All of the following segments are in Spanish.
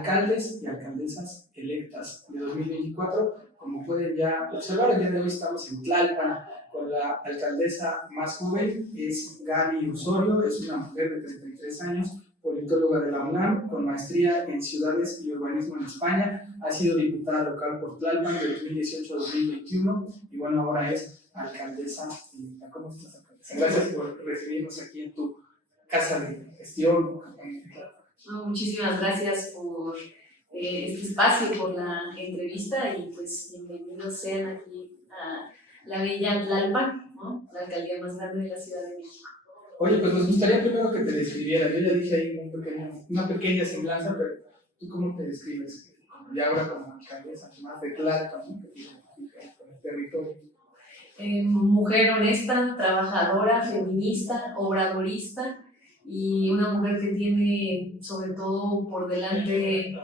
alcaldes y alcaldesas electas de 2024. Como pueden ya observar, el día de hoy estamos en Tlalpan con la alcaldesa más joven, es Gaby Osorio, es una mujer de 33 años, politóloga de la UNAM, con maestría en ciudades y urbanismo en España, ha sido diputada local por Tlalpan de 2018 a 2021 y bueno, ahora es alcaldesa. ¿Cómo estás, alcaldesa? Gracias por recibirnos aquí en tu casa de gestión. No, muchísimas gracias por este espacio, por la entrevista y pues bienvenidos sean aquí a la bella Tlalpan, ¿no? La alcaldía más grande de la Ciudad de México. Oye, pues nos gustaría primero que te describieras. Yo ya dije ahí una pequeña semblanza, pero ¿tú cómo te describes? Ya ahora como alcaldesa, más de Tlalpan, ¿no? Con el territorio. Mujer honesta, trabajadora, feminista, obradorista y una mujer que tiene sobre todo por delante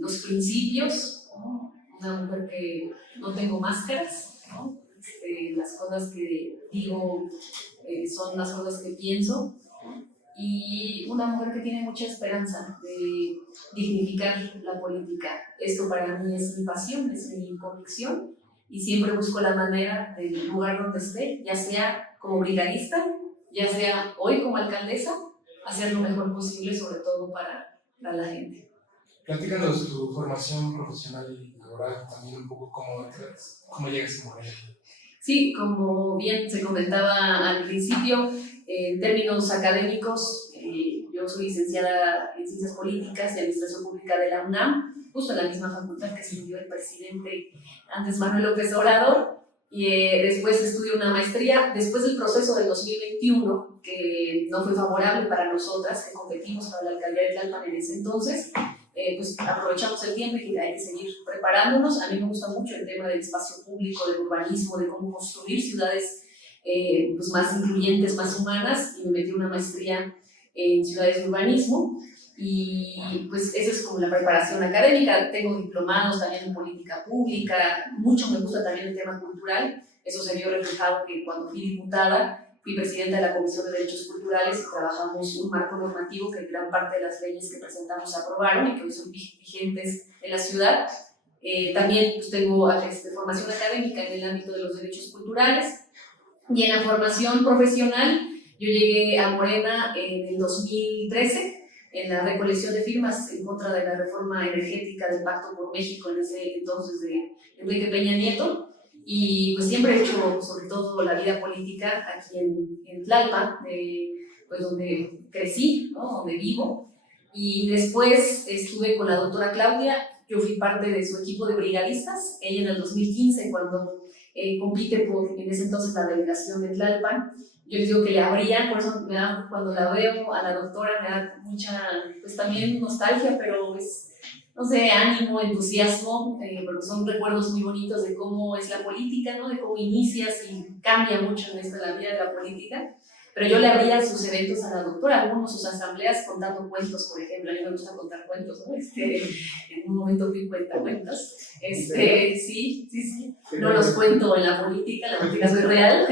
los principios, ¿no? Una mujer que no tengo máscaras, ¿no? Las cosas que digo son las cosas que pienso, y una mujer que tiene mucha esperanza de dignificar la política. Esto para mí es mi pasión, es mi convicción, y siempre busco la manera del lugar donde esté, ya sea como brigadista, ya sea hoy como alcaldesa, hacer lo mejor posible, sobre todo para la gente. Platícanos tu formación profesional y laboral, también un poco cómo llegas a Morena. Sí, como bien se comentaba al principio, en términos académicos, yo soy licenciada en Ciencias Políticas y Administración Pública de la UNAM, justo en la misma facultad que estudió el presidente Andrés Manuel López Obrador, y después estudié una maestría, después del proceso del 2021, que no fue favorable para nosotras, que competimos para la alcaldía de Tlalpan en ese entonces. Pues aprovechamos el tiempo y hay que seguir preparándonos. A mí me gusta mucho el tema del espacio público, del urbanismo, de cómo construir ciudades pues más incluyentes, más humanas, y me metí una maestría en ciudades de urbanismo, y pues eso es como la preparación académica. Tengo diplomados también en política pública, mucho me gusta también el tema cultural. Eso se vio reflejado que cuando fui diputada fui presidenta de la Comisión de Derechos Culturales y trabajamos un marco normativo que gran parte de las leyes que presentamos se aprobaron y que hoy son vigentes en la ciudad. También pues, tengo formación académica en el ámbito de los derechos culturales, y en la formación profesional yo llegué a Morena en el 2013 en la recolección de firmas en contra de la reforma energética del Pacto por México en ese entonces de Enrique Peña Nieto. Y pues siempre he hecho sobre todo la vida política aquí en Tlalpan, pues donde crecí, ¿no? Donde vivo. Y después estuve con la doctora Claudia, yo fui parte de su equipo de brigadistas, ella en el 2015 cuando compite por en ese entonces la delegación de Tlalpan. Yo les digo que le abría, por eso cuando la veo a la doctora me da mucha, pues también nostalgia, pero es, no sé, ánimo, entusiasmo, porque son recuerdos muy bonitos de cómo es la política, ¿no? De cómo inicias y cambia mucho en esto la vida de la política. Pero yo le abría sus eventos a la doctora, algunos sus asambleas contando cuentos, por ejemplo. A mí me gusta contar cuentos, ¿no? En un momento fui cuentacuentos. Sí. No los cuento en la política soy real.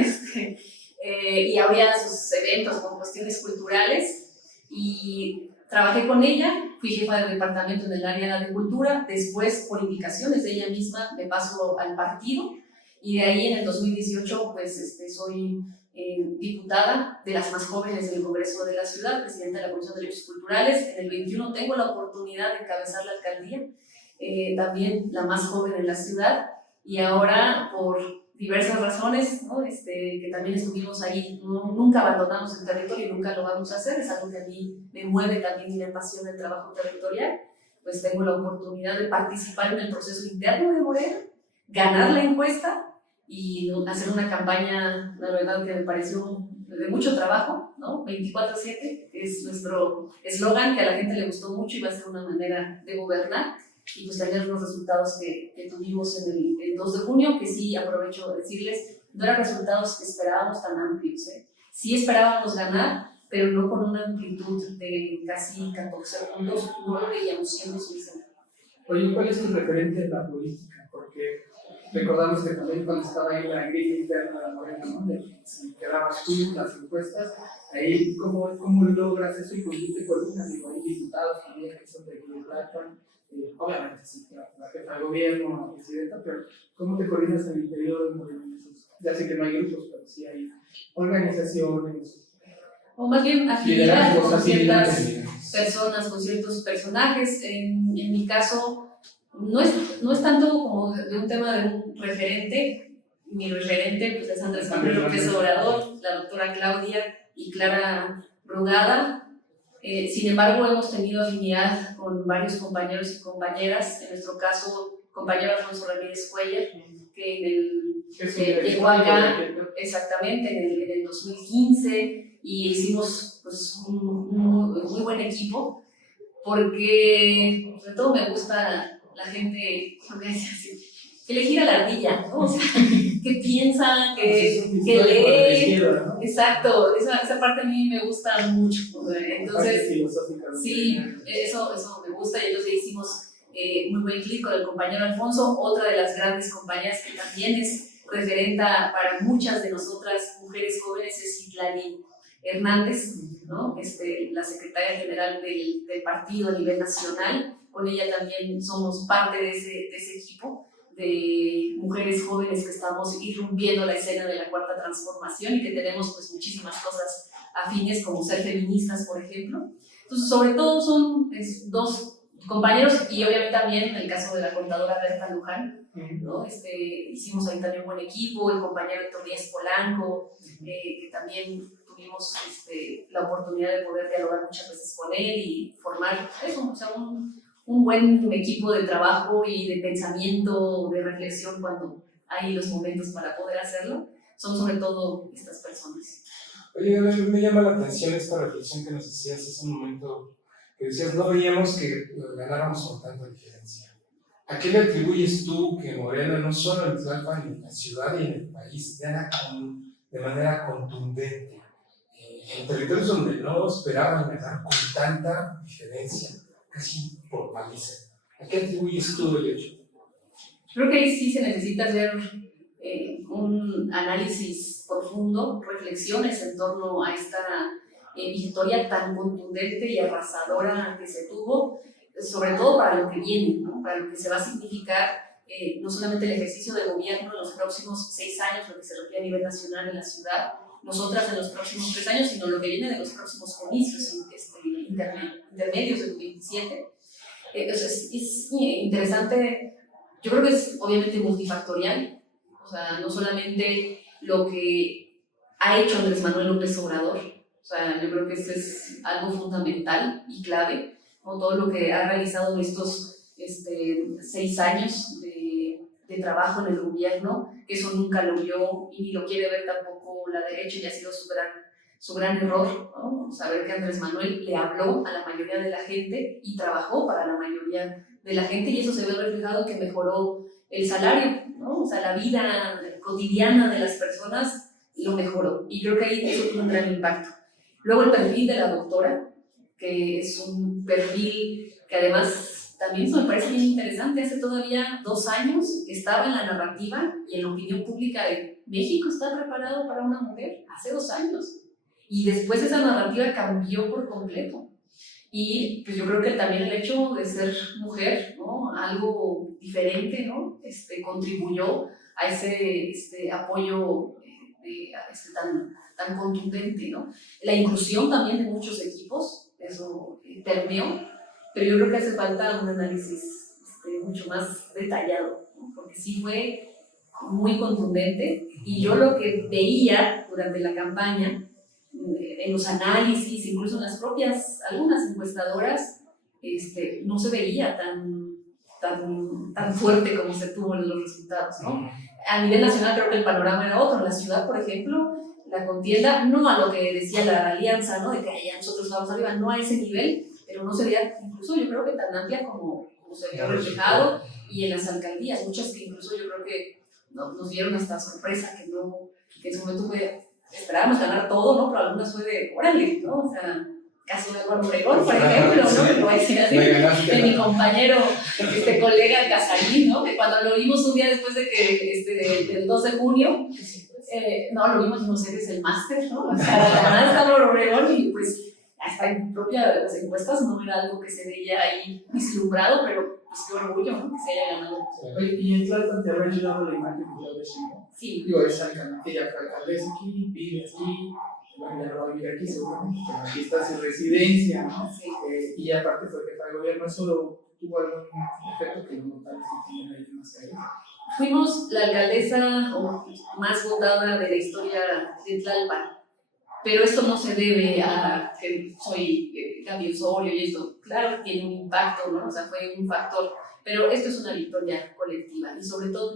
Y abría sus eventos con cuestiones culturales, y trabajé con ella, fui jefa de departamento en el área de cultura, después politicaciones de ella misma me paso al partido, y de ahí en el 2018 pues soy diputada de las más jóvenes del Congreso de la Ciudad, presidenta de la Comisión de Derechos Culturales. En el 21 tengo la oportunidad de encabezar la alcaldía, también la más joven en la ciudad, y ahora por diversas razones, ¿no? Que también estuvimos ahí, nunca abandonamos el territorio y nunca lo vamos a hacer, es algo que a mí me mueve también y me apasiona el trabajo territorial. Pues tengo la oportunidad de participar en el proceso interno de Morena, ganar la encuesta y hacer una campaña, la verdad que me pareció de mucho trabajo, ¿no? 24/7 es nuestro eslogan, que a la gente le gustó mucho y va a ser una manera de gobernar, y pues tener los resultados que tuvimos en el 2 de junio, que sí aprovecho de decirles, no eran resultados que esperábamos tan amplios, ¿eh? Sí esperábamos ganar, pero no con una amplitud de casi 14 puntos, no lo veíamos siendo sincero. Oye, ¿cuál es tu referente en la política? Porque Recordamos que también cuando estaba ahí la grilla interna de Morena, ¿no? De que si quedabas tú en las encuestas, ahí cómo logras eso y con quién te coordinas. Digo, hay diputados también que son de Plata, obviamente sí, la jefa de gobierno, la presidenta, pero ¿cómo te coordinas en el interior del movimiento? Ya sé que no hay grupos, pero sí hay organizaciones. O más bien afinidad con ciertas Liderazgos. personas, con ciertos personajes. En mi caso, no es tanto como de un tema de un referente. Mi referente pues, es Andrés Manuel López Obrador, la doctora Claudia y Clara Brugada. Sin embargo, hemos tenido afinidad con varios compañeros y compañeras. En nuestro caso, compañero Alfonso Ramírez Cuellar, que en el llegó acá exactamente en el 2015 y hicimos pues, un muy buen equipo, porque sobre todo me gusta la gente que le gira la ardilla, ¿no? O sea, que piensa, que lee. ¿No? Exacto, esa parte a mí me gusta mucho. Entonces, sí, eso me gusta y entonces hicimos muy buen clic con el compañero Alfonso, otra de las grandes compañeras que también es referenta para muchas de nosotras mujeres jóvenes es Citlali Hernández, ¿no? La secretaria general del partido a nivel nacional. Con ella también somos parte de ese equipo de mujeres jóvenes que estamos irrumpiendo la escena de la cuarta transformación y que tenemos pues muchísimas cosas afines como ser feministas, por ejemplo. Entonces, sobre todo son dos compañeros y obviamente también en el caso de la contadora Berta Luján, ¿no? Hicimos ahí también un buen equipo, el compañero Héctor Díaz Polanco, que también tuvimos la oportunidad de poder dialogar muchas veces con él y formar eso, o sea, un buen equipo de trabajo y de pensamiento, de reflexión cuando hay los momentos para poder hacerlo, son sobre todo estas personas. Oye, me llama la atención esta reflexión que nos hacías hace un momento, que decías, no veíamos que ganáramos con tanta diferencia. ¿A qué le atribuyes tú que Morena, no solo en Tlalpan, en la ciudad y en el país, gana de manera contundente? En territorios donde no esperaban ganar con tanta diferencia, casi por paliza. ¿A qué atribuyes tú el hecho? Creo que ahí sí se necesita hacer un análisis profundo, reflexiones en torno a esta victoria tan contundente y arrasadora que se tuvo, sobre todo para lo que viene, ¿no? Para lo que se va a significar no solamente el ejercicio de gobierno en los próximos 6 años, lo que se refiere a nivel nacional en la ciudad, nosotras en los próximos 3 años, sino lo que viene de los próximos comicios intermedios del 27. Es interesante, yo creo que es obviamente multifactorial, o sea, no solamente lo que ha hecho Andrés Manuel López Obrador, o sea, yo creo que eso es algo fundamental y clave, ¿no? Todo lo que ha realizado en estos 6 años de trabajo en el gobierno, que eso nunca lo vio y ni lo quiere ver tampoco la derecha y ha sido su gran error, ¿no? Saber que Andrés Manuel le habló a la mayoría de la gente y trabajó para la mayoría de la gente y eso se ve reflejado en que mejoró el salario, ¿no? O sea, la vida cotidiana de las personas lo mejoró y creo que ahí eso tuvo un gran impacto. Luego el perfil de la doctora, que es un perfil que además también eso me parece bien interesante. Hace todavía 2 años estaba en la narrativa y en la opinión pública de México está preparado para una mujer, hace 2 años. Y después esa narrativa cambió por completo. Y pues yo creo que también el hecho de ser mujer, ¿no? Algo diferente, ¿no? Contribuyó a ese apoyo tan contundente, ¿no? La inclusión también de muchos equipos, eso permeó, pero yo creo que hace falta un análisis mucho más detallado, ¿no? Porque sí fue muy contundente y yo lo que veía durante la campaña, en los análisis, incluso en las propias, algunas encuestadoras, no se veía tan fuerte como se tuvo en los resultados, ¿no? A nivel nacional creo que el panorama era otro. En la ciudad, por ejemplo, la contienda, no a lo que decía la alianza, ¿no? De que allá nosotros vamos arriba, no a ese nivel, pero no se veía, incluso yo creo que tan amplia como se vio reflejado, y en las alcaldías, muchas que incluso yo creo que nos dieron hasta sorpresa, que en su momento fue, esperábamos ganar todo, ¿no? Pero algunas fue de, órale, ¿no? O sea, caso de Álvaro Obregón, por ejemplo, ¿no? Que lo voy a decir así, de mi compañero, colega Casarín, ¿no? Que cuando lo vimos un día después de que, del 2 de junio, no, lo vimos y no sé, es el máster, ¿no? O sea, la verdad está Álvaro Obregón y pues hasta en las encuestas no era algo que se veía ahí vislumbrado, pero pues qué orgullo, ¿no? Que se haya ganado. Oye, ¿y en Tlalpan te habrá ayudado la imagen de Claudia Sheinbaum? Sí. Digo, ella fue alcaldesa aquí, vive aquí, bueno, ya no va a vivir aquí seguramente, pero aquí está su residencia, ¿no? Sí. Y aparte fue jefa de gobierno, ¿eso tuvo algún efecto que no tal vez tiene ahí en más calles? Fuimos la alcaldesa más votada de la historia de Tlalpan, pero esto no se debe a que soy Gaby Osorio y esto, claro que tiene un impacto, ¿no? O sea, fue un factor, pero esto es una victoria colectiva y sobre todo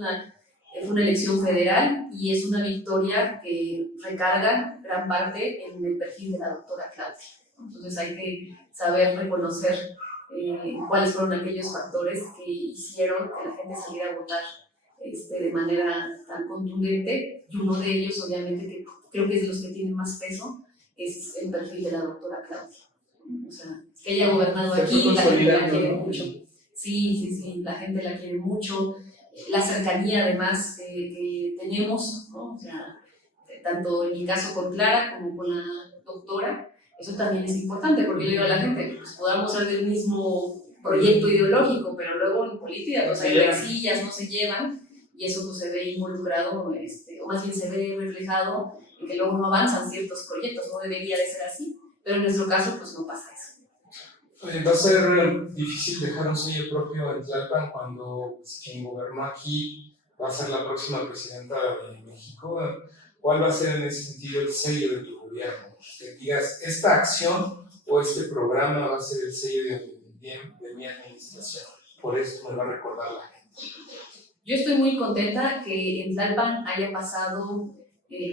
es una elección federal y es una victoria que recarga gran parte en el perfil de la doctora Claudia. Entonces hay que saber reconocer cuáles fueron aquellos factores que hicieron que la gente saliera a votar de manera tan contundente, y uno de ellos, obviamente, que creo que es de los que tienen más peso, es el perfil de la doctora Claudia. O sea, que ella ha gobernado aquí, la gente la quiere mucho. Sí, la gente la quiere mucho. La cercanía, además, que tenemos, ¿no? O sea, tanto en mi caso con Clara como con la doctora, eso también es importante, porque le digo a la gente, pues podamos ser del mismo proyecto ideológico, pero luego en política pues hay rencillas, no se llevan, y eso pues, se ve involucrado, o más bien se ve reflejado en que luego no avanzan ciertos proyectos, no debería de ser así, pero en nuestro caso pues no pasa eso. Oye, va a ser difícil dejar un sello propio en Tlalpan cuando quien gobernó aquí va a ser la próxima presidenta de México. ¿Cuál va a ser en ese sentido el sello de tu gobierno? Que digas, esta acción o este programa va a ser el sello de mi administración. Por eso me va a recordar la gente. Yo estoy muy contenta que en Tlalpan haya pasado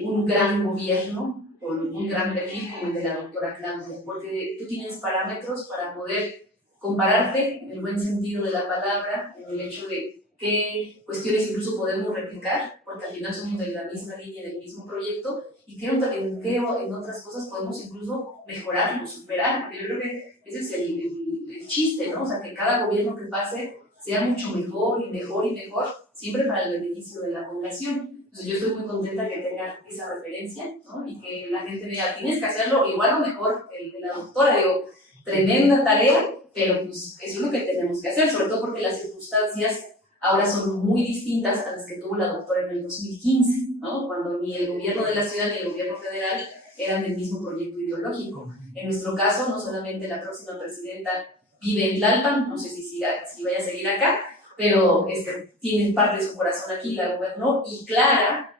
un gran gobierno con un gran perfil como el de la doctora Claudia, porque tú tienes parámetros para poder compararte en el buen sentido de la palabra, en el hecho de qué cuestiones incluso podemos replicar, porque al final somos de la misma línea, del mismo proyecto, y qué en otras cosas podemos incluso mejorarlo, superar, porque yo creo que ese es el chiste, ¿no? O sea, que cada gobierno que pase sea mucho mejor y mejor y mejor, siempre para el beneficio de la población. Entonces yo estoy muy contenta que tenga esa referencia, ¿no? Y que la gente vea, tienes que hacerlo igual o mejor que el de la doctora. Digo, tremenda tarea, pero pues eso es lo que tenemos que hacer, sobre todo porque las circunstancias ahora son muy distintas a las que tuvo la doctora en el 2015, ¿no? Cuando ni el gobierno de la ciudad ni el gobierno federal eran del mismo proyecto ideológico. En nuestro caso, no solamente la próxima presidenta vive en Tlalpan, no sé si vaya a seguir acá, pero tiene parte de su corazón aquí, la gobernó, y Clara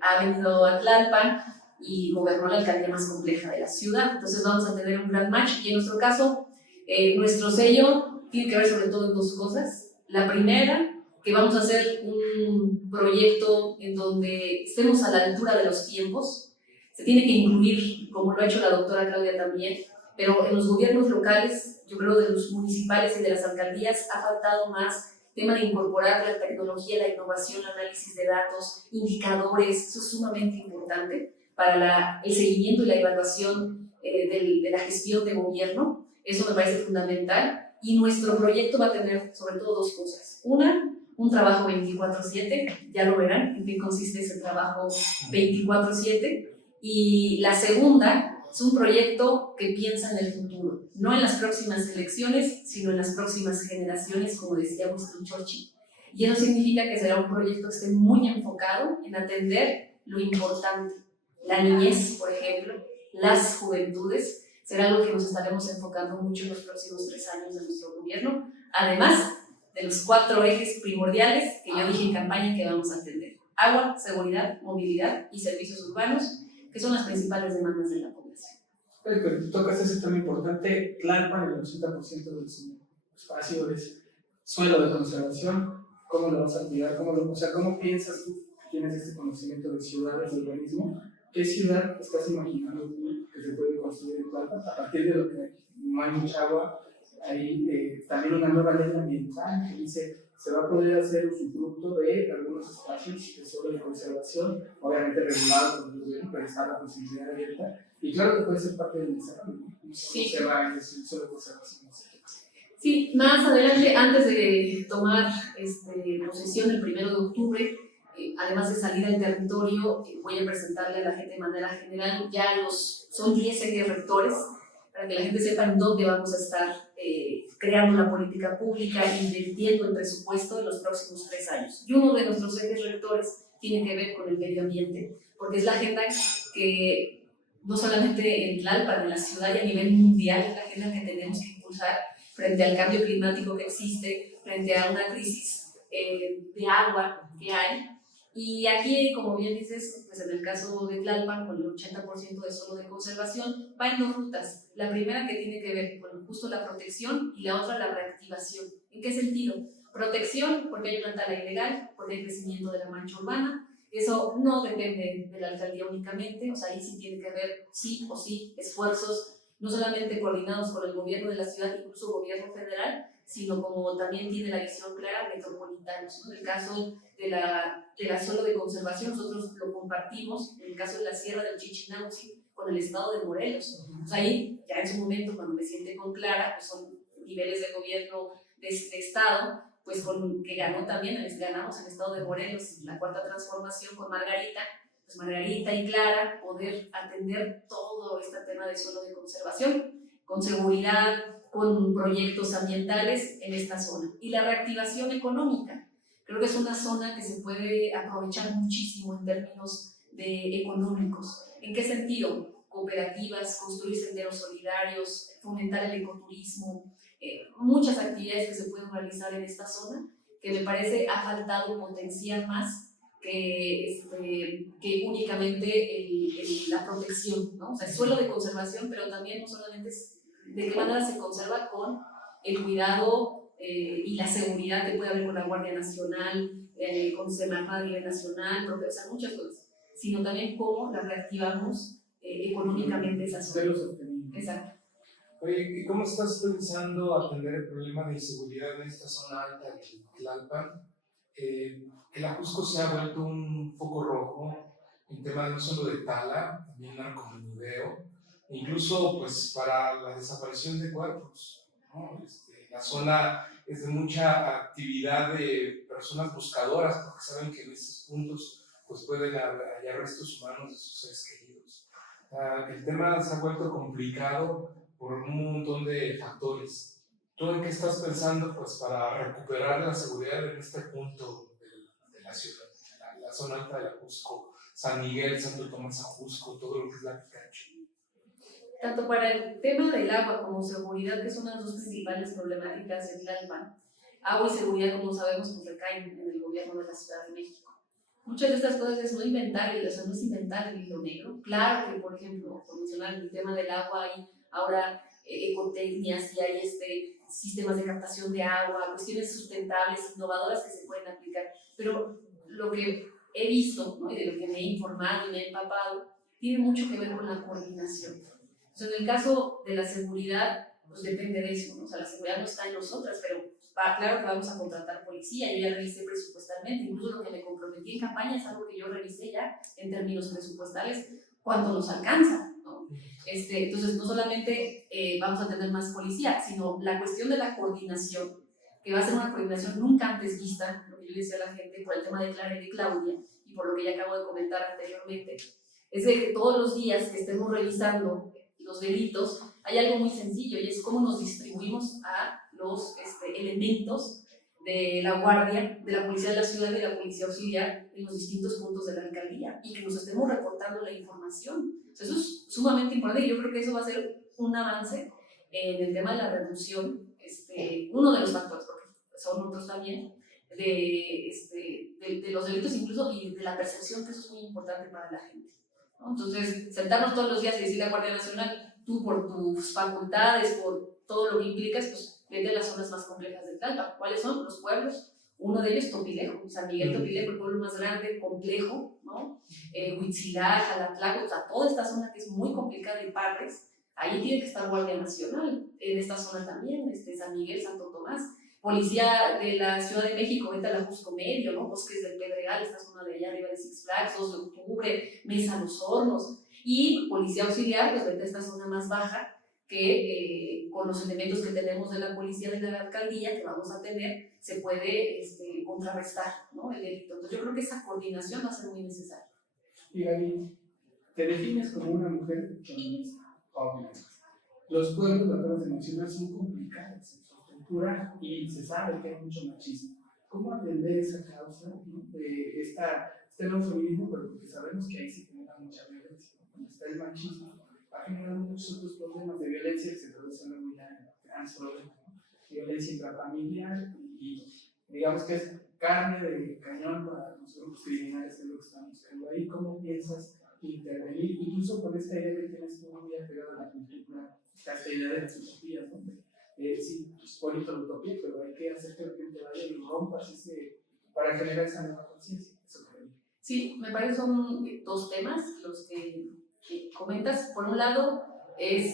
ha venido a Tlalpan y gobernó la alcaldía más compleja de la ciudad. Entonces vamos a tener un gran match, y en nuestro caso, nuestro sello tiene que ver sobre todo en dos cosas. La primera, que vamos a hacer un proyecto en donde estemos a la altura de los tiempos. Se tiene que incluir, como lo ha hecho la doctora Claudia también, pero en los gobiernos locales, yo creo de los municipales y de las alcaldías, ha faltado más tema de incorporar la tecnología, la innovación, análisis de datos, indicadores. Eso es sumamente importante para el seguimiento y la evaluación de la gestión de gobierno. Eso me parece fundamental, y nuestro proyecto va a tener sobre todo dos cosas. Una, un trabajo 24/7, ya lo verán en qué consiste ese trabajo 24/7, y la segunda, es un proyecto que piensa en el futuro, no en las próximas elecciones, sino en las próximas generaciones, como decía Winston Churchill. Y eso significa que será un proyecto que esté muy enfocado en atender lo importante. La niñez, por ejemplo, las juventudes, será algo que nos estaremos enfocando mucho en los próximos 3 años de nuestro gobierno, además de los 4 ejes primordiales que yo dije en campaña que vamos a atender: agua, seguridad, movilidad y servicios urbanos, que son las principales demandas de la población. Pero tú tocas ese tema importante. Tlalpan, el 80% de su espacio es suelo de conservación. ¿Cómo lo vas a cuidar? ¿Cómo piensas tú que tienes este conocimiento de ciudades, de urbanismo? ¿Qué ciudad estás imaginando tú que se puede construir en Tlalpan a partir de lo que no hay mucha agua, Hay también una nueva ley ambiental que dice se va a poder hacer usufructo de algunos espacios que solo de conservación, obviamente regulados por el gobierno, pero está la posibilidad abierta. Y claro que puede ser parte del desarrollo, ¿no? Sí. Se va en el uso de conservación. Sí, más adelante, antes de tomar posesión el 1 de octubre, además de salir al territorio, voy a presentarle a la gente de manera general, son 10 ejes rectores, para que la gente sepa en dónde vamos a estar creando la política pública, invirtiendo el presupuesto en los próximos 3 años. Y uno de nuestros ejes rectores tiene que ver con el medio ambiente, porque es la agenda que no solamente en Tlalpan, en la ciudad y a nivel mundial, es la agenda que tenemos que impulsar frente al cambio climático que existe, frente a una crisis de agua que hay. Y aquí, como bien dices, pues en el caso de Tlalpan, con el 80% de suelo de conservación, va en 2 rutas. La primera que tiene que ver con justo la protección y la otra la reactivación. ¿En qué sentido? Protección, porque hay una tala ilegal, porque hay crecimiento de la mancha urbana. Eso no depende de la alcaldía únicamente, o sea, ahí sí tiene que haber sí o sí esfuerzos no solamente coordinados con el gobierno de la ciudad, incluso gobierno federal, sino como también tiene la visión clara metropolitanos, ¿no? En el caso de la suelo de conservación, nosotros lo compartimos, en el caso de la Sierra del Chichinauhua, con el estado de Morelos. Pues ahí, ya en su momento, cuando me siente con Clara, pues son niveles de gobierno de estado, pues que ganó también, ganamos el estado de Morelos, la cuarta transformación con Margarita, pues Margarita y Clara, poder atender todo este tema de suelo de conservación, con seguridad, con proyectos ambientales en esta zona. Y la reactivación económica, creo que es una zona que se puede aprovechar muchísimo en términos económicos. ¿En qué sentido? Cooperativas, construir senderos solidarios, fomentar el ecoturismo, muchas actividades que se pueden realizar en esta zona, que me parece ha faltado potenciar más que únicamente la protección, ¿no? O sea, el suelo de conservación, pero también no solamente es de qué manera se conserva con el cuidado y la seguridad que puede haber con la Guardia Nacional, con Semarnat a nivel nacional, o sea, muchas cosas, sino también cómo la reactivamos económicamente esa zona. Exacto. Oye, ¿y cómo estás pensando atender el problema de inseguridad en esta zona alta de Tlalpan? El Ajusco se ha vuelto un foco rojo en temas no solo de tala, también narcomenudeo, incluso pues para la desaparición de cuerpos, ¿no? La zona es de mucha actividad de personas buscadoras porque saben que en estos puntos pues pueden hallar restos humanos de sus seres queridos. El tema se ha vuelto complicado por un montón de factores. ¿Tú en qué estás pensando pues, para recuperar la seguridad en este punto de la ciudad, la zona alta de Ajusco, San Miguel, Santo Tomás Ajusco, todo lo que es la Picacho? Tanto para el tema del agua como seguridad, que son las 2 principales problemáticas en Tlalpan, agua y seguridad, como sabemos, pues recaen en el gobierno de la Ciudad de México. Muchas de estas cosas es no inventar, o sea, no es inventar el hilo negro. Claro que, por ejemplo, por mencionar el tema del agua, hay ahora ecotecnias y hay sistemas de captación de agua, cuestiones sustentables, innovadoras que se pueden aplicar. Pero lo que he visto, ¿no? Y de lo que me he informado y me he empapado, tiene mucho que ver con la coordinación. O sea, en el caso de la seguridad, pues depende de eso, ¿no? O sea, la seguridad no está en nosotras, pero claro que vamos a contratar policía, yo ya revisé presupuestalmente, incluso lo que me comprometí en campaña es algo que yo revisé ya en términos presupuestales, cuánto nos alcanza, ¿no? Entonces, no solamente vamos a tener más policía, sino la cuestión de la coordinación, que va a ser una coordinación nunca antes vista, lo que yo decía a la gente, por el tema de Clara y de Claudia, y por lo que ya acabo de comentar anteriormente, es de que todos los días que estemos revisando los delitos, hay algo muy sencillo y es cómo nos distribuimos a los elementos de la guardia, de la policía de la ciudad y de la policía auxiliar en los distintos puntos de la alcaldía y que nos estemos reportando la información. O sea, eso es sumamente importante y yo creo que eso va a ser un avance en el tema de la reducción, uno de los factores, porque son otros también, de los delitos incluso y de la percepción, que eso es muy importante para la gente, ¿no? Entonces, sentarnos todos los días y decirle a la Guardia Nacional, tú por tus facultades, por todo lo que implicas, pues vete a las zonas más complejas de Tlalpan. ¿Cuáles son? Los pueblos. Uno de ellos, Topilejo, San Miguel Topilejo, el pueblo más grande, complejo, ¿no? Huitzilá, Jalatlaco, o sea, toda esta zona que es muy complicada y Parres, Ahí tiene que estar Guardia Nacional, en esta zona también, San Miguel, Santo Tomás. Policía de la Ciudad de México, vete a la Jusco Medio, ¿no? Bosques del Pedregal, esta zona de allá arriba de Six Flags, 2 de octubre, Mesa Los Hornos. Y policía auxiliar, pues vete a esta zona más baja, que con los elementos que tenemos de la policía de la alcaldía, que vamos a tener, se puede contrarrestar, ¿no?, el delito. Entonces yo creo que esa coordinación va a ser muy necesaria. Y Gaby, te defines como una mujer feminista, obviamente. Los pueblos, lo acabas de mencionar, son complicados en su estructura y se sabe que hay mucho machismo. ¿Cómo atender esa causa, ¿no?, de este nuevo feminismo? Pero porque sabemos que ahí se genera mucha violencia, ¿no? Cuando está el machismo, va generando muchos otros problemas de violencia que se traducen luego ya en grandes problemas, ¿no? Violencia intrafamiliar y digamos que es carne de cañón para los grupos criminales, que es lo que estamos buscando ahí. ¿Cómo piensas intervenir, incluso con esta idea que tienes tú muy apegada a la cultura, esta idea de las utopías, ¿no? Sí, es bonito la utopía, pero hay que hacer que la gente vaya y rompas para generar esa nueva conciencia. Sí, me parece son dos temas los que comentas. Por un lado es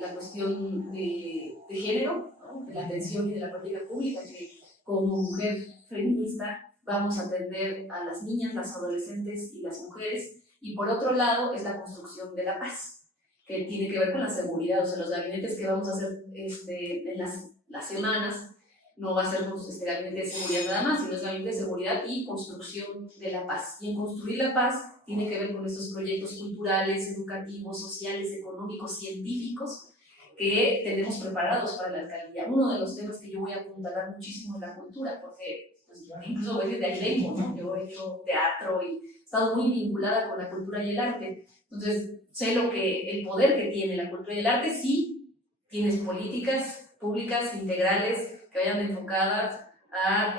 la cuestión de género, ¿no?, de la atención y de la política pública, que como mujer feminista vamos a atender a las niñas, las adolescentes y las mujeres. Y por otro lado es la construcción de la paz, que tiene que ver con la seguridad. O sea, los gabinetes que vamos a hacer en las semanas no va a ser gabinete de seguridad nada más, sino es gabinete de seguridad y construcción de la paz. Y en construir la paz tiene que ver con estos proyectos culturales, educativos, sociales, económicos, científicos que tenemos preparados para la alcaldía. Uno de los temas que yo voy a apuntalar muchísimo es la cultura, porque pues, incluso voy desde ahí vengo, ¿no? Yo he hecho teatro y he estado muy vinculada con la cultura y el arte. Entonces, sé el poder que tiene la cultura y el arte si tienes políticas públicas integrales que vayan enfocadas a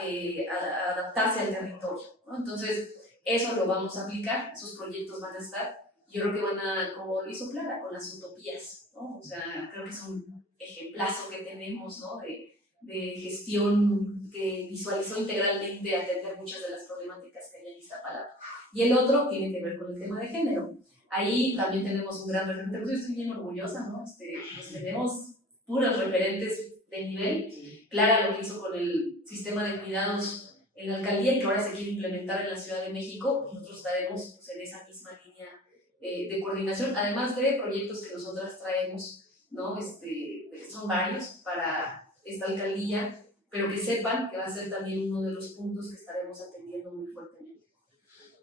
adaptarse al territorio, ¿no? Entonces, eso lo vamos a aplicar, esos proyectos van a estar. Yo creo que van a, como lo hizo Clara, con las utopías, ¿no? O sea, creo que es un ejemplazo que tenemos, ¿no?, de gestión que visualizó integralmente atender muchas de las problemáticas que hay en Iztapalapa. Y el otro tiene que ver con el tema de género. Ahí también tenemos un gran referente, pues yo estoy bien orgullosa, ¿no? Pues tenemos puros referentes de nivel. Clara lo que hizo con el sistema de cuidados en la alcaldía, que ahora se quiere implementar en la Ciudad de México. Nosotros estaremos pues, en esa misma línea de coordinación, además de proyectos que nosotras traemos, ¿no? Son varios para esta alcaldía, pero que sepan que va a ser también uno de los puntos que estaremos atendiendo muy fuertemente.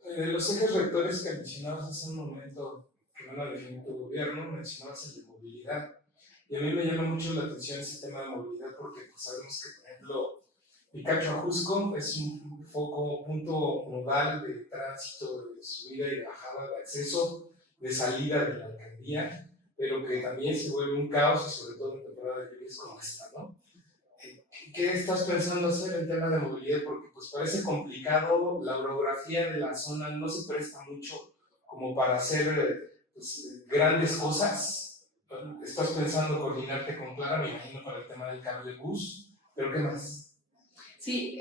Los ejes rectores que mencionabas hace un momento, que van a definir tu gobierno, mencionabas el de movilidad. Y a mí me llama mucho la atención ese tema de movilidad porque pues, sabemos que, por ejemplo, Picacho Ajusco es un punto nodal de tránsito, de subida y de bajada, de acceso, de salida de la alcaldía, pero que también se vuelve un caos y sobre todo en temporada de lluvias como esta, ¿no? ¿Qué estás pensando hacer en tema de movilidad? Porque pues parece complicado, la orografía de la zona no se presta mucho como para hacer pues, grandes cosas. ¿Estás pensando coordinarte con Clara? Me imagino con el tema del cable bus, pero ¿qué más? Sí,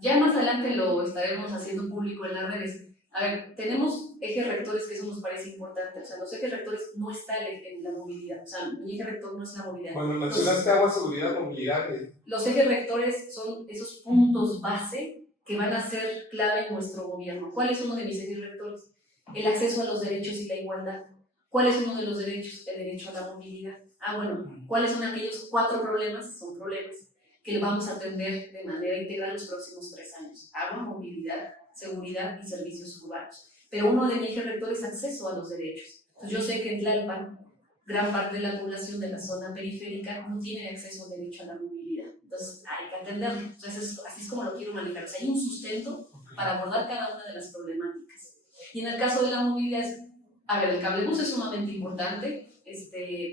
ya más adelante lo estaremos haciendo público en las redes. A ver, tenemos ejes rectores que eso nos parece importante. O sea, los ejes rectores no están en la movilidad. O sea, mi eje rector no es la movilidad. Bueno, mencionaste agua, seguridad, movilidad. Los ejes rectores son esos puntos base que van a ser clave en nuestro gobierno. ¿Cuál es uno de mis ejes rectores? El acceso a los derechos y la igualdad. ¿Cuál es uno de los derechos? El derecho a la movilidad. Bueno, ¿cuáles son aquellos 4 problemas? Son problemas que vamos a atender de manera integral los próximos 3 años. Agua, movilidad, seguridad y servicios urbanos. Pero uno de mis ejes rectores es acceso a los derechos. Entonces yo sé que en Tlalpan, gran parte de la población de la zona periférica no tiene acceso al derecho a la movilidad. Entonces hay que atenderlo. Entonces así es como lo quiero manejar. O sea, hay un sustento para abordar cada una de las problemáticas. Y en el caso de la movilidad, el cablebús es sumamente importante,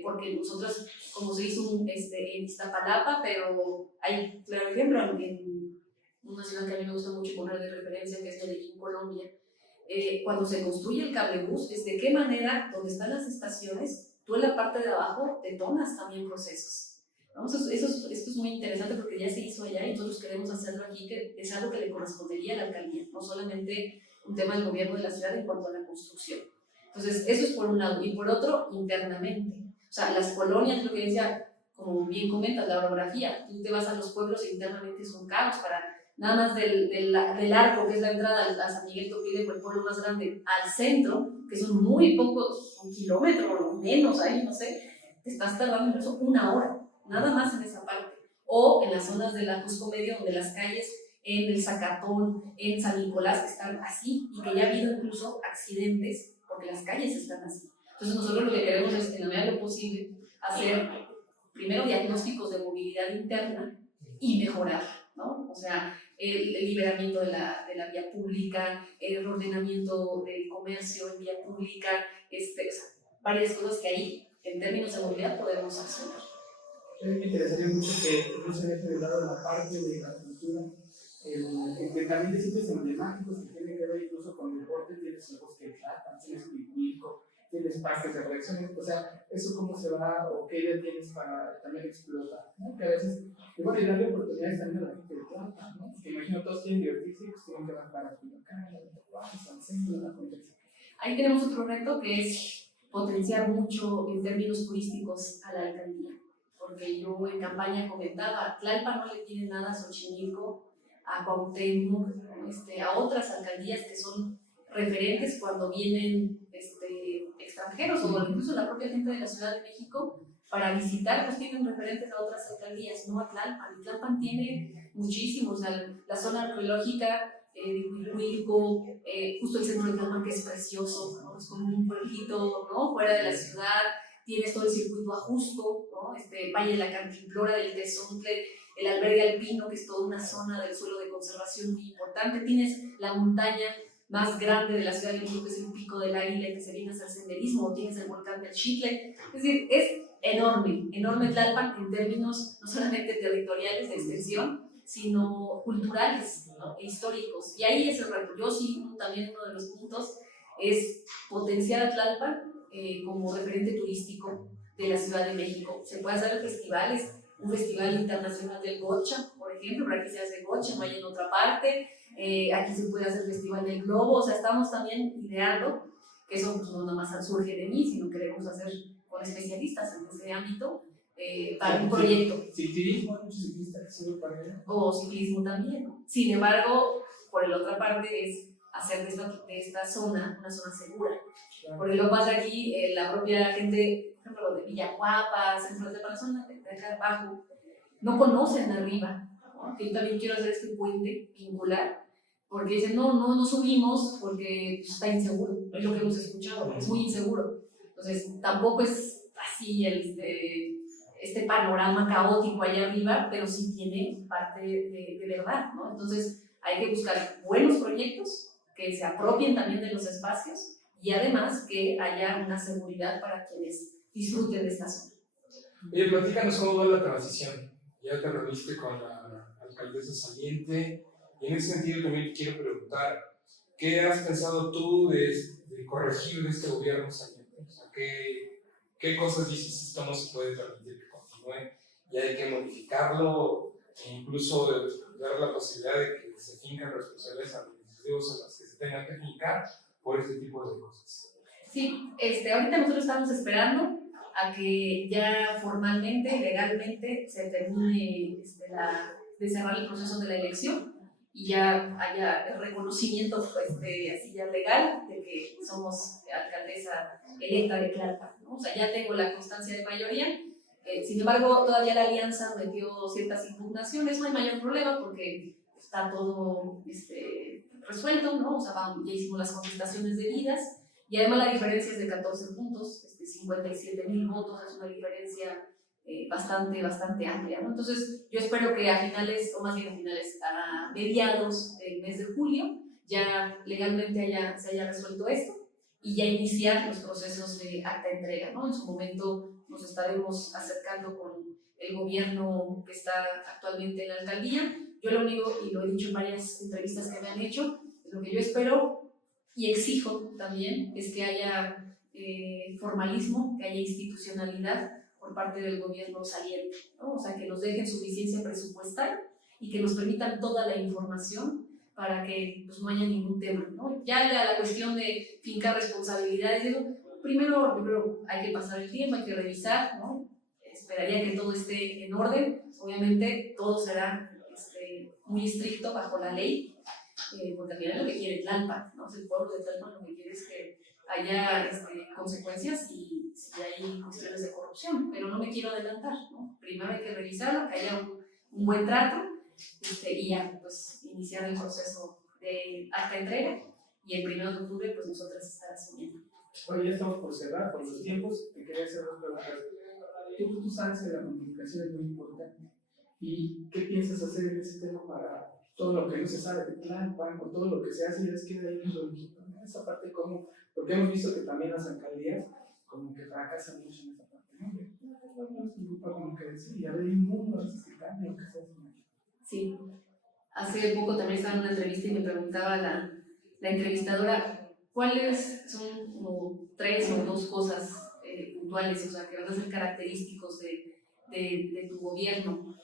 porque nosotros, como se hizo en Iztapalapa, pero hay, claro ejemplo, en una ciudad que a mí me gusta mucho poner de referencia, que es Medellín, Colombia, cuando se construye el cablebús, de qué manera, donde están las estaciones, tú en la parte de abajo detonas también procesos. ¿No? Esto es muy interesante porque ya se hizo allá y nosotros queremos hacerlo aquí, que es algo que le correspondería a la alcaldía, no solamente un tema del gobierno de la ciudad en cuanto a la construcción. Entonces, eso es por un lado. Y por otro, internamente. O sea, las colonias, lo que decía, como bien comentas, la orografía, tú te vas a los pueblos e internamente son caos para nada más del arco, que es la entrada a San Miguel Topilejo, el pueblo más grande, al centro, que son muy pocos, un kilómetro o menos ahí, no sé, te estás tardando incluso una hora, nada más en esa parte. O en las zonas de la Cusco Medio, donde las calles en el Zacatón, en San Nicolás, están así, y que ya ha habido incluso accidentes porque las calles están así. Entonces nosotros lo que queremos es, en la medida de lo posible, hacer primero diagnósticos de movilidad interna y mejorar, ¿no? O sea, el liberamiento de la vía pública, el ordenamiento del comercio en vía pública, o sea, varias cosas que ahí, en términos de movilidad, podemos hacer. A mí me interesaría mucho que no se deje de lado la parte de la cultura, que también hay sitios emblemáticos que tienen que ver incluso con deporte, tienes el bosque de Tlapa, tienes Cuicuilco, tienes parques de reacciones, o sea, eso cómo se va o qué idea tienes para también explotar, ¿no? Que a veces, y bueno, y darle oportunidades también a la gente de Tlapa, ¿no? Porque imagino todos quieren divertirse, pues tienen que dar para Culiacán, San Centro, la Concepción. Ahí tenemos otro reto que es potenciar mucho en términos turísticos a la alcaldía, porque yo en campaña comentaba, Tlalpan no le tiene nada a Xochimilco, a Cuauhtémoc, a otras alcaldías que son referentes cuando vienen extranjeros o incluso la propia gente de la Ciudad de México para visitar, pues tienen referentes a otras alcaldías, no a Tlalpan. Tlalpan tiene muchísimos, o sea, la zona arqueológica de Cuicuilco, justo el centro de Tlalpan que es precioso, ¿no? Es como un pueblito, ¿no? Fuera de la ciudad, tienes todo el circuito Ajusco, ¿no? Valle de la Cantimplora, del Tezontle, el albergue alpino, que es toda una zona del suelo de conservación muy importante, tienes la montaña más grande de la Ciudad de México, que es el Pico del Águila, que se viene a hacer senderismo, o tienes el volcán del Xitle, es decir, es enorme, enorme Tlalpan en términos no solamente territoriales de extensión, sino culturales, ¿no? E históricos, y ahí es el reto. Yo sí, también uno de los puntos es potenciar a Tlalpan como referente turístico de la Ciudad de México. Se puede hacer festivales, un festival internacional del Gocha, por ejemplo, pero aquí se hace Gocha, no hay en otra parte. Aquí se puede hacer festival del globo, o sea, estamos también ideando, que eso pues, no nada más surge de mí, sino queremos hacer con especialistas en ese ámbito para un proyecto. Ciclismo, hay muchos ciclistas que sirven para ello. O ciclismo también, ¿no? Sin embargo, por la otra parte es hacer de esta zona una zona segura. Claro. Porque lo que pasa aquí, la propia gente, por ejemplo, de Villacuapa, centro de la zona de acá abajo, no conocen arriba, ¿no? Que yo también quiero hacer este puente vincular, porque dicen, no subimos porque pues, está inseguro, es lo que hemos escuchado, es muy inseguro. Entonces, tampoco es así este panorama caótico allá arriba, pero sí tiene parte de verdad, ¿no? Entonces, hay que buscar buenos proyectos que se apropien también de los espacios y además que haya una seguridad para quienes disfruten de esta zona. Oye, platícanos cómo va la transición. Ya te reuniste con la alcaldesa saliente y en ese sentido también te quiero preguntar, ¿qué has pensado tú de corregir de este gobierno saliente? O sea, ¿qué cosas dices esto no se puede permitir que continúe y hay que modificarlo e incluso dar la posibilidad de que se fincan responsabilidades administrativas en las que se tengan que fincar por este tipo de cosas? Sí, ahorita nosotros estamos esperando a que ya formalmente, legalmente, se termine de cerrar el proceso de la elección y ya haya el reconocimiento así ya legal de que somos alcaldesa electa de Tlalpan, ¿no? O sea, ya tengo la constancia de mayoría. Sin embargo, todavía la alianza metió ciertas impugnaciones, no hay mayor problema porque está todo resuelto, ¿no? O sea, ya hicimos las contestaciones debidas y además la diferencia es de 14 puntos, 57,000 votos, es una diferencia bastante amplia, ¿no? Entonces, yo espero que a finales, o más bien a mediados del mes de julio, ya legalmente se haya resuelto esto y ya iniciar los procesos de acta de entrega, ¿no? En su momento nos estaremos acercando con el gobierno que está actualmente en la alcaldía. Yo lo único, y lo he dicho en varias entrevistas que me han hecho, lo que yo espero y exijo también es que haya formalismo, que haya institucionalidad por parte del gobierno saliente, ¿no? O sea, que nos dejen suficiencia presupuestal y que nos permitan toda la información para que pues, no haya ningún tema, ¿no? Ya la cuestión de fincar responsabilidades, primero yo creo hay que pasar el tiempo, hay que revisar, ¿no? Esperaría que todo esté en orden. Obviamente todo será muy estricto bajo la ley, porque al final lo que quiere Tlalpan, ¿no? El pueblo de Tlalpan lo que quiere es que haya consecuencias y si hay cuestiones de corrupción, pero no me quiero adelantar, ¿no? Primero hay que revisarlo, que haya un buen trato y ya pues iniciar el proceso de acta entrega y el 1 de octubre pues nosotras estar asumiendo. Oye, ya estamos por cerrar, por los tiempos, te quería hacer dos preguntas. Tú sabes que la comunicación es muy importante. ¿Y qué piensas hacer en ese tema para todo lo que no se sabe de Tlalpan o todo lo que se hace y es que de ahí no lo quitan? Esa parte, ¿cómo? Porque hemos visto que también las alcaldías como que fracasan mucho en esa parte, ¿no? No nos preocupa como que decir, y a ver, hay un mundo a veces que cambia, aunque sea así. Sí, hace poco también estaba en una entrevista y me preguntaba la entrevistadora cuáles son como 3 o 2 cosas puntuales, o sea, que van a ser característicos de tu gobierno.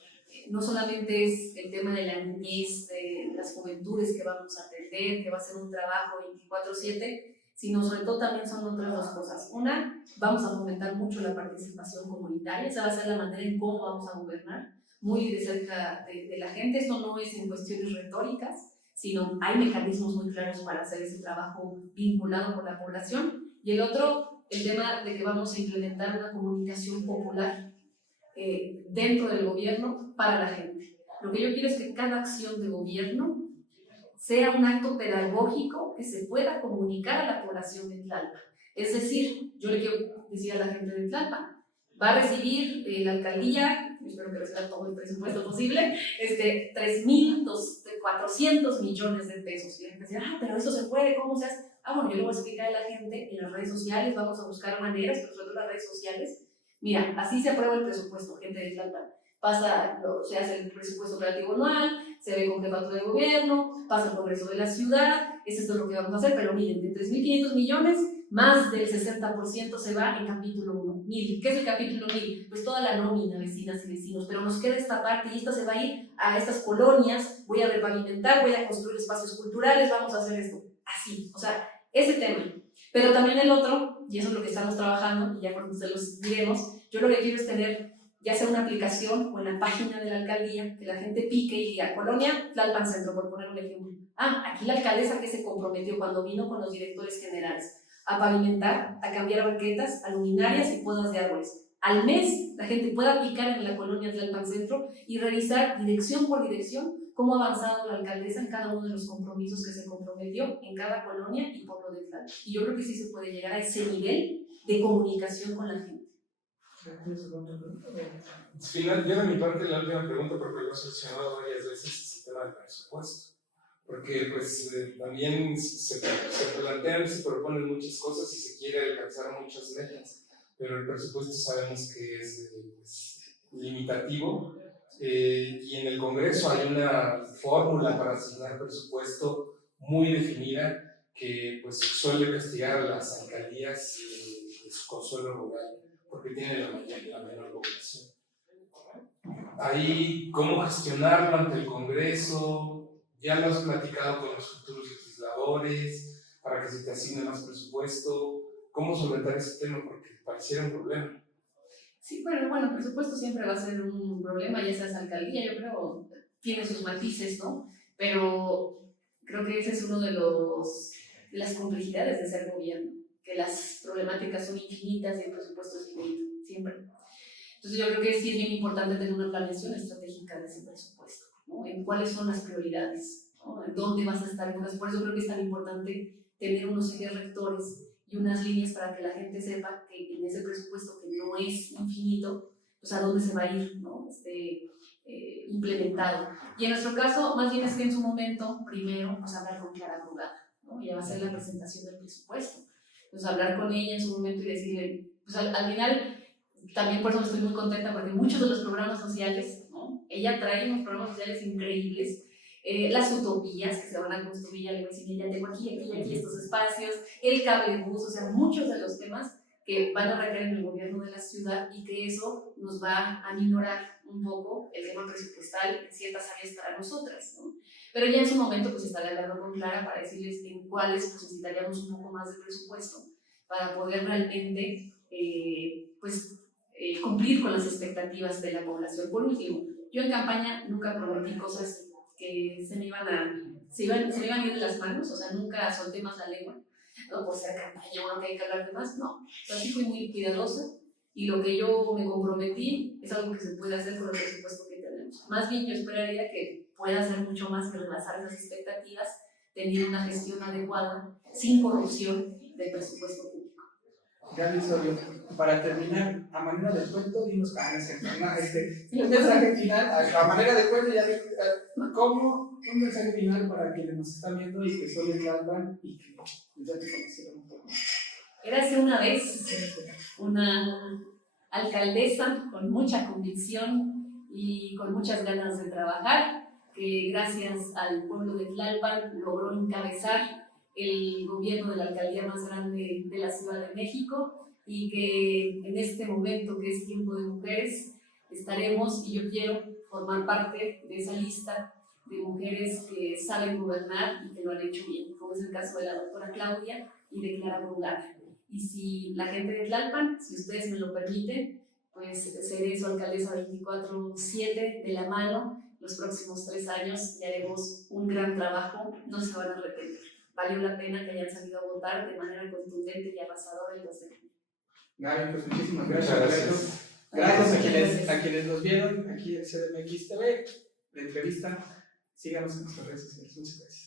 No solamente es el tema de la niñez, de las juventudes que vamos a atender, que va a ser un trabajo 24/7, sino sobre todo también son otras 2 cosas. Una, vamos a fomentar mucho la participación comunitaria, esa va a ser la manera en cómo vamos a gobernar, muy de cerca de la gente. Esto no es en cuestiones retóricas, sino hay mecanismos muy claros para hacer ese trabajo vinculado con la población. Y el otro, el tema de que vamos a implementar una comunicación popular dentro del gobierno para la gente. Lo que yo quiero es que cada acción de gobierno sea un acto pedagógico que se pueda comunicar a la población de Tlalpan. Es decir, yo le quiero decir a la gente de Tlalpan, va a recibir la alcaldía, espero que reciba todo el presupuesto posible, 3.400 millones de pesos. Y la gente dice, pero eso se puede, ¿cómo se hace? Bueno, yo le voy a explicar a la gente en las redes sociales, vamos a buscar maneras, pero sobre todo las redes sociales. Mira, así se aprueba el presupuesto, gente de Tlalpan. Se hace el presupuesto operativo anual, se ve con jefatura de gobierno, pasa al Congreso de la ciudad, es esto lo que vamos a hacer, pero miren, de 3.500 millones, más del 60% se va en capítulo 1. ¿Qué es el capítulo 1000? Pues toda la nómina, vecinas y vecinos, pero nos queda esta parte y esta se va a ir a estas colonias, voy a repavimentar, voy a construir espacios culturales, vamos a hacer esto, así, o sea, ese tema. Pero también el otro, y eso es lo que estamos trabajando, y ya cuando se los diremos, yo lo que quiero es tener ya sea una aplicación o en la página de la alcaldía, que la gente pique y diga, Colonia Tlalpan Centro, por poner un ejemplo. Aquí la alcaldesa que se comprometió cuando vino con los directores generales a pavimentar, a cambiar banquetas, a luminarias y podas de árboles. Al mes, la gente pueda picar en la colonia Tlalpan Centro y revisar dirección por dirección cómo ha avanzado la alcaldesa en cada uno de los compromisos que se comprometió en cada colonia y pueblo de Tlalpan. Y yo creo que sí se puede llegar a ese nivel de comunicación con la gente. Final, yo de mi parte la última pregunta, porque lo he solucionado varias veces, es el tema del presupuesto. Porque pues también se plantean, se proponen muchas cosas y se quiere alcanzar muchas metas, pero el presupuesto sabemos que es limitativo y en el Congreso hay una fórmula para asignar presupuesto muy definida que pues suele castigar a las alcaldías de su consuelo rural porque tiene la menor población. Ahí, ¿cómo gestionarlo ante el Congreso? ¿Ya lo has platicado con los futuros legisladores para que se te asigne más presupuesto? ¿Cómo solventar ese tema? Porque pareciera un problema. Sí, bueno, el presupuesto siempre va a ser un problema, ya sea esa alcaldía, yo creo, tiene sus matices, ¿no? Pero creo que ese es uno de las complejidades de ser gobierno, que las problemáticas son infinitas y el presupuesto es finito, siempre. Entonces yo creo que sí es bien importante tener una planeación estratégica de ese presupuesto, ¿no? En cuáles son las prioridades, ¿no? En dónde vas a estar. Entonces por eso creo que es tan importante tener unos ejes rectores y unas líneas para que la gente sepa que en ese presupuesto que no es infinito, pues a dónde se va a ir, ¿no? Implementado. Y en nuestro caso, más bien es que en su momento, primero, pues hablar con Clara Brugada, ¿no? Ella va a hacer la presentación del presupuesto. Pues hablar con ella en su momento y decirle, pues al final, también por eso estoy muy contenta porque muchos de los programas sociales, ¿no? Ella trae unos programas sociales increíbles, las utopías que se van a construir, ya le voy a decir, ya tengo aquí estos espacios, el cable bus, o sea, muchos de los temas que van a recaer en el gobierno de la ciudad y que eso nos va a minorar un poco el tema presupuestal en ciertas áreas para nosotras, ¿no? Pero ya en su momento pues estaré hablando con Clara para decirles en cuáles pues necesitaríamos un poco más de presupuesto para poder realmente cumplir con las expectativas de la población. Por último, yo en campaña nunca prometí cosas que se me iban a ir de las manos, o sea, nunca solté más la lengua, no por ser campaña, bueno, que hay que hablar de más, no. O sea, sí fui muy cuidadosa y lo que yo me comprometí es algo que se puede hacer con el presupuesto que tenemos. Más bien yo esperaría que pueda hacer mucho más que rebasar esas expectativas, teniendo una gestión adecuada, sin corrupción del presupuesto público. Gaby Osorio, para terminar, a manera de cuento, dinos un mensaje final, a manera de cuento, ¿cómo un mensaje final para quienes nos están viendo y que son de Tlalpan y que ya te conocieron un poco más? Érase una vez una alcaldesa con mucha convicción y con muchas ganas de trabajar, que gracias al pueblo de Tlalpan logró encabezar el gobierno de la alcaldía más grande de la Ciudad de México, y que en este momento que es tiempo de mujeres estaremos, y yo quiero formar parte de esa lista de mujeres que saben gobernar y que lo han hecho bien, como es el caso de la doctora Claudia y de Clara Brugada. Y si la gente de Tlalpan, si ustedes me lo permiten, pues seré su alcaldesa 24/7 de la mano los próximos 3 años y haremos un gran trabajo, no se van a arrepentir. Valió la pena que hayan salido a votar de manera contundente y arrasadora el 2 de junio. Gaby, pues muchísimas gracias. Gracias a quienes nos vieron aquí en CDMX TV, la entrevista. Síganos en nuestras redes sociales. Muchas gracias.